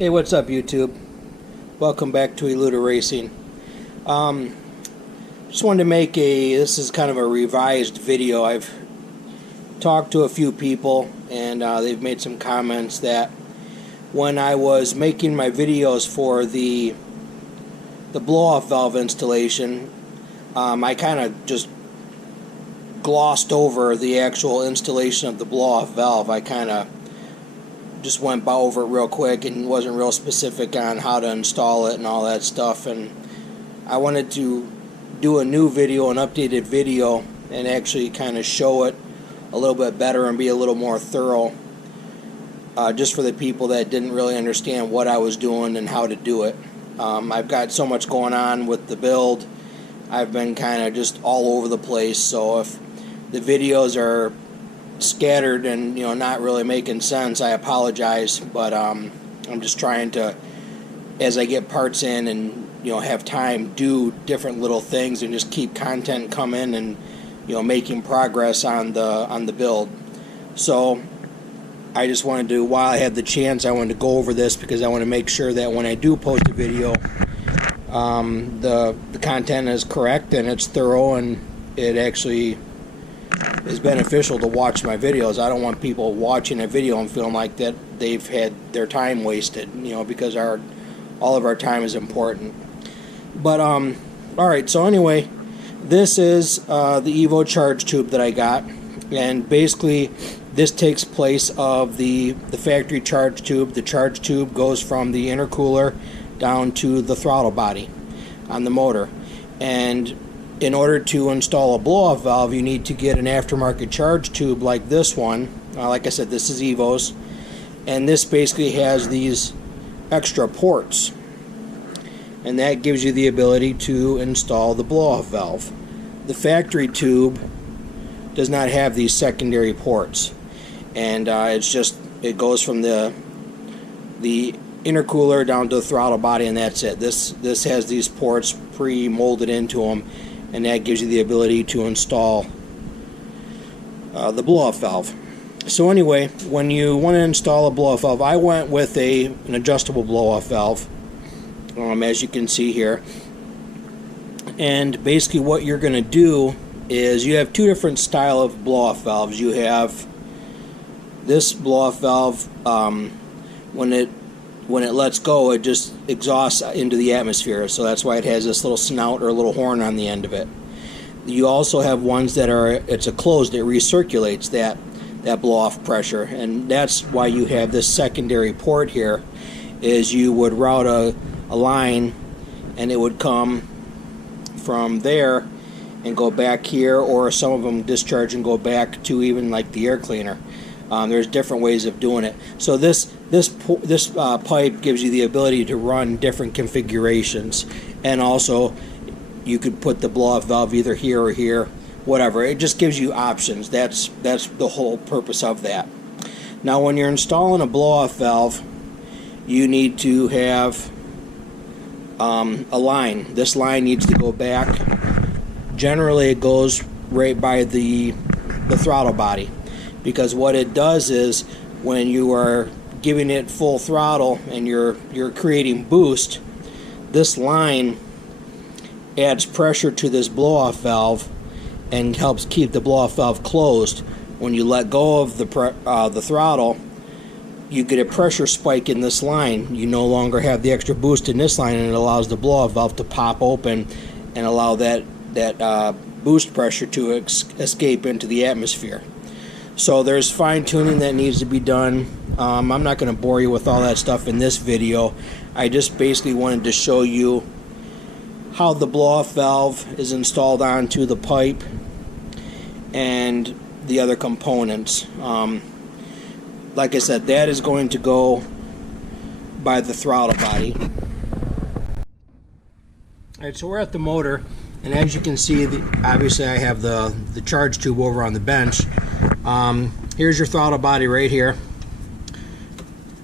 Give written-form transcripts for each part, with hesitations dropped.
Hey, what's up, YouTube? Welcome back to Eluda Racing. Just wanted to make this is kind of a revised video. I've talked to a few people and they've made some comments that when I was making my videos for the blow-off valve installation, I kind of just glossed over the actual installation of the blow-off valve. I kind of just went over it real quick and wasn't real specific on how to install it and all that stuff, and I wanted to do a new video, an updated video, and actually kind of show it a little bit better and be a little more thorough, just for the people that didn't really understand what I was doing and how to do it. I've got so much going on with the build. I've been kind of just all over the place, so if the videos are scattered and not really making sense, I apologize, but I'm just trying to, as I get parts in and have time, do different little things and just keep content coming and making progress on the build. So I just wanted to, while I had the chance, I wanted to go over this because I want to make sure that when I do post a video, the content is correct and it's thorough and it actually is beneficial to watch my videos. I don't want people watching a video and feeling like that they've had their time wasted, because all of our time is important. But alright, so anyway, this is the Evo Charge Tube that I got, and basically this takes place of the factory charge tube. The charge tube goes from the intercooler down to the throttle body on the motor, and in order to install a blow-off valve, you need to get an aftermarket charge tube like this one. Like I said, this is Evo's, and this basically has these extra ports, and that gives you the ability to install the blow-off valve. The factory tube does not have these secondary ports, and it goes from the intercooler down to the throttle body, and that's it. This has these ports pre-molded into them, and that gives you the ability to install the blow-off valve. So anyway, when you want to install a blow-off valve, I went with an adjustable blow-off valve, as you can see here. And basically what you're going to do is you have two different style of blow-off valves. You have this blow-off valve, when it lets go, it just exhausts into the atmosphere, so that's why it has this little snout or a little horn on the end of it. You also have ones that it's a closed, it recirculates that blow-off pressure, and that's why you have this secondary port here, is you would route a line and it would come from there and go back here, or some of them discharge and go back to even like the air cleaner. There's different ways of doing it. So this pipe gives you the ability to run different configurations, and also you could put the blow-off valve either here or here, whatever. It just gives you options. That's the whole purpose of that. Now, when you're installing a blow-off valve, you need to have a line. This line needs to go back. Generally, it goes right by the throttle body, because what it does is when you are giving it full throttle and you're creating boost, this line adds pressure to this blow-off valve and helps keep the blow-off valve closed. When you let go of the throttle, you get a pressure spike in this line. You no longer have the extra boost in this line, and it allows the blow-off valve to pop open and allow that boost pressure to escape into the atmosphere. So there's fine-tuning that needs to be done. I'm not going to bore you with all that stuff in this video. I just basically wanted to show you how the blow-off valve is installed onto the pipe and the other components. Like I said, that is going to go by the throttle body. Alright, so we're at the motor, and as you can see, obviously I have the charge tube over on the bench. Here's your throttle body right here.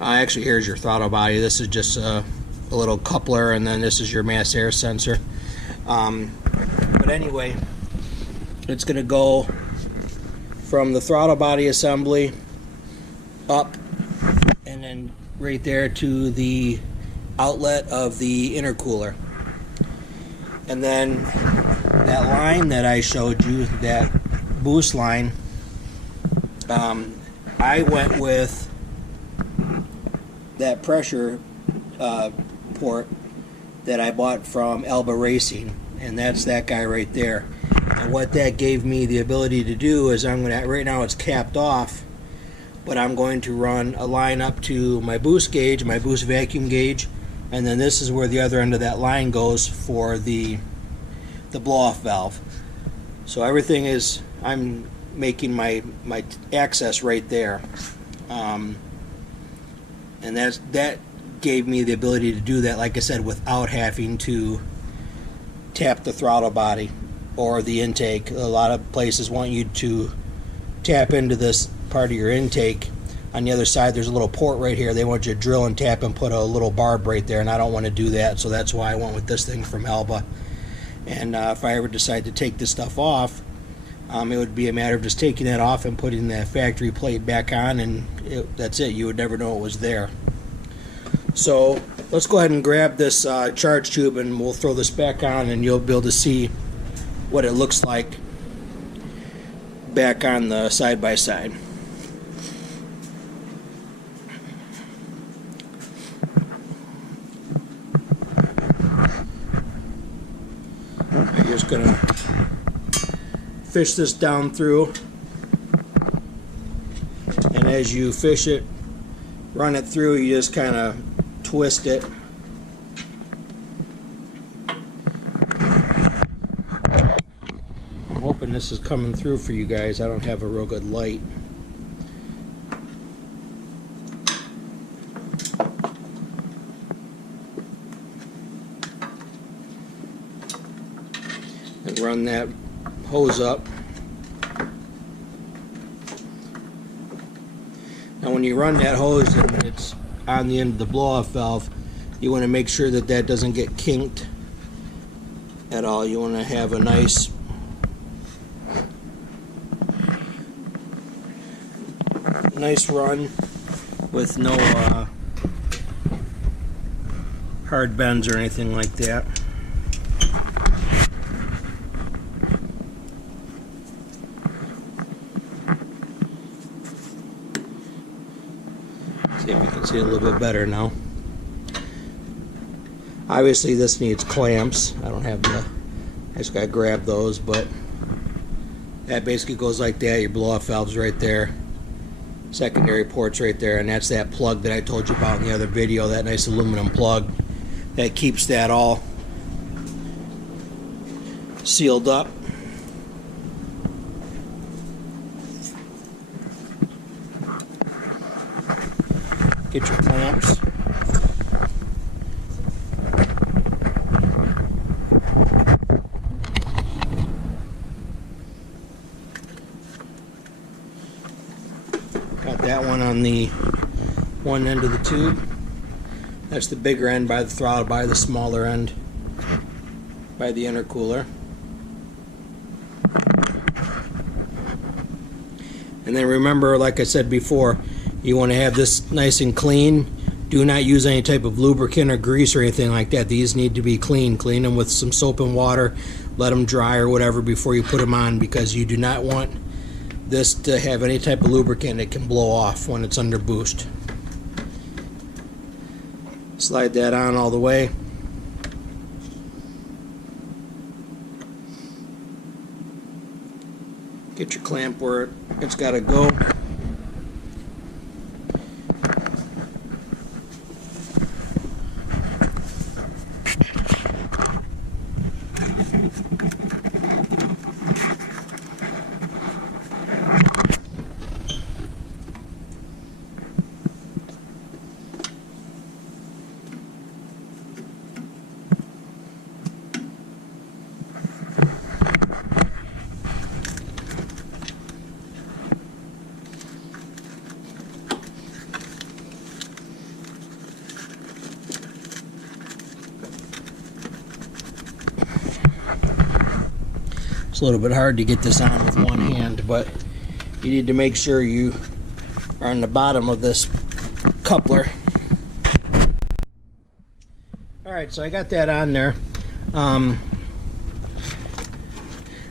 Actually, here's your throttle body. This is just a little coupler, and then this is your mass air sensor. But anyway, it's going to go from the throttle body assembly up and then right there to the outlet of the intercooler. And then that line that I showed you, that boost line, I went with that pressure port that I bought from Elba Racing, and that's that guy right there. And what that gave me the ability to do is right now it's capped off, but I'm going to run a line up to my boost gauge, my boost vacuum gauge, and then this is where the other end of that line goes for the blow-off valve. So everything is, I'm making my access right there, and that gave me the ability to do that, like I said, without having to tap the throttle body or the intake. A lot of places want you to tap into this part of your intake. On the other side there's a little port right here. They want you to drill and tap and put a little barb right there, and I don't want to do that, so that's why I went with this thing from Elba. And if I ever decide to take this stuff off, it would be a matter of just taking that off and putting that factory plate back on, and that's it. You would never know it was there. So let's go ahead and grab this charge tube, and we'll throw this back on, and you'll be able to see what it looks like back on the side-by-side. I'm just going to fish this down through, and as you fish it, run it through, you just kind of twist it. I'm hoping this is coming through for you guys. I don't have a real good light. And run that hose up. Now when you run that hose and it's on the end of the blow-off valve, you want to make sure that that doesn't get kinked at all. You want to have a nice run with no hard bends or anything like that. See if you can see it a little bit better now. Obviously this needs clamps. I don't have I just gotta grab those, but that basically goes like that. Your blow-off valve's right there, secondary port's right there, and that's that plug that I told you about in the other video, that nice aluminum plug that keeps that all sealed up. Get your clamps. Got that one on the one end of the tube. That's the bigger end by the throttle, by the smaller end by the intercooler. And then remember, like I said before, you want to have this nice and clean. Do not use any type of lubricant or grease or anything like that. These need to be clean. Clean them with some soap and water. Let them dry or whatever before you put them on, because you do not want this to have any type of lubricant that can blow off when it's under boost. Slide that on all the way. Get your clamp where it's got to go. It's a little bit hard to get this on with one hand, but you need to make sure you are on the bottom of this coupler Alright, so I got that on there.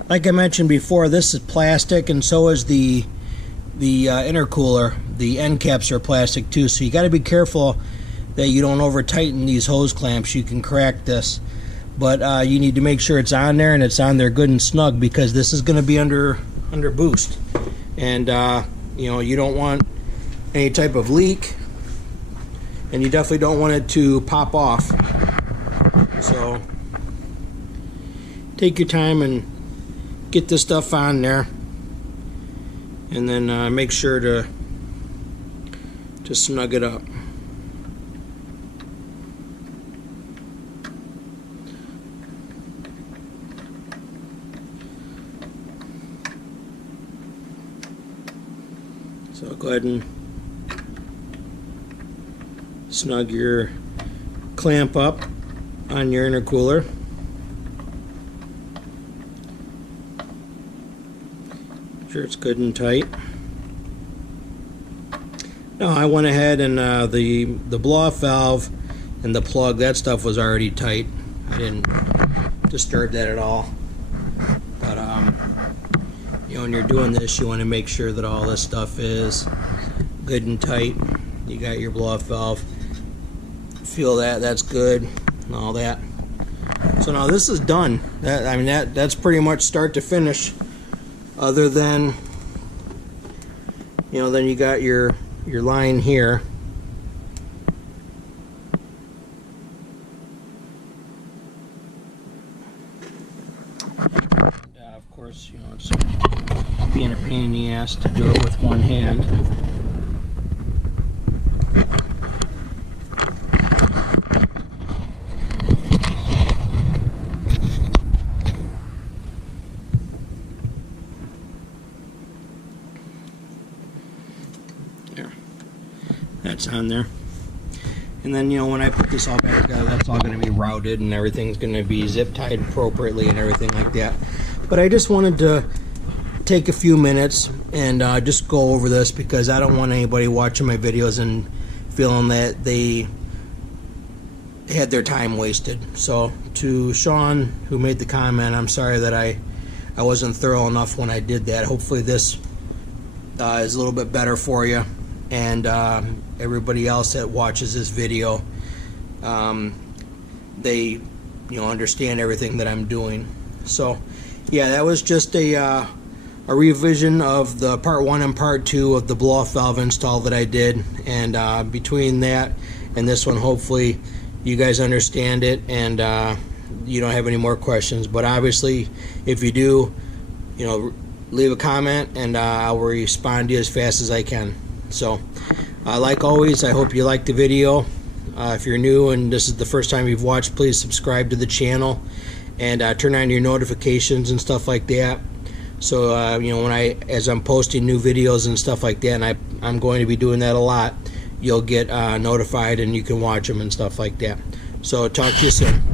Like I mentioned before, this is plastic, and so is the intercooler. The end caps are plastic too, so you got to be careful that you don't over tighten these hose clamps. You can crack this, but you need to make sure it's on there, and it's on there good and snug, because this is going to be under boost, and you know, you don't want any type of leak, and you definitely don't want it to pop off. So take your time and get this stuff on there, and then make sure to snug it up. So go ahead and snug your clamp up on your intercooler. Sure it's good and tight. Now I went ahead and the blow-off valve and the plug, that stuff was already tight. I didn't disturb that at all. But you know, when you're doing this, you want to make sure that all this stuff is good and tight. You got your blow-off valve. Feel that, that's good, and all that. So now this is done. I mean, that's pretty much start to finish. Other than, you know, then you got your line here. And, of course, you know, it's being a pain in the ass to do it with one hand. That's on there, and then, you know, when I put this all back together, that's all going to be routed and everything's going to be zip tied appropriately and everything like that. But I just wanted to take a few minutes and just go over this, because I don't want anybody watching my videos and feeling that they had their time wasted. So to Sean, who made the comment, I'm sorry that I wasn't thorough enough when I did that. Hopefully this is a little bit better for you, and everybody else that watches this video, they, you know, understand everything that I'm doing. So yeah, that was just a revision of the part 1 and part 2 of the blow-off valve install that I did, and between that and this one, hopefully you guys understand it, and you don't have any more questions. But obviously, if you do, you know, leave a comment, and I'll respond to you as fast as I can. So like always, I hope you liked the video. If you're new and this is the first time you've watched, please subscribe to the channel and turn on your notifications and stuff like that. So you know, as I'm posting new videos and stuff like that, and I'm going to be doing that a lot, you'll get notified and you can watch them and stuff like that. So talk to you soon.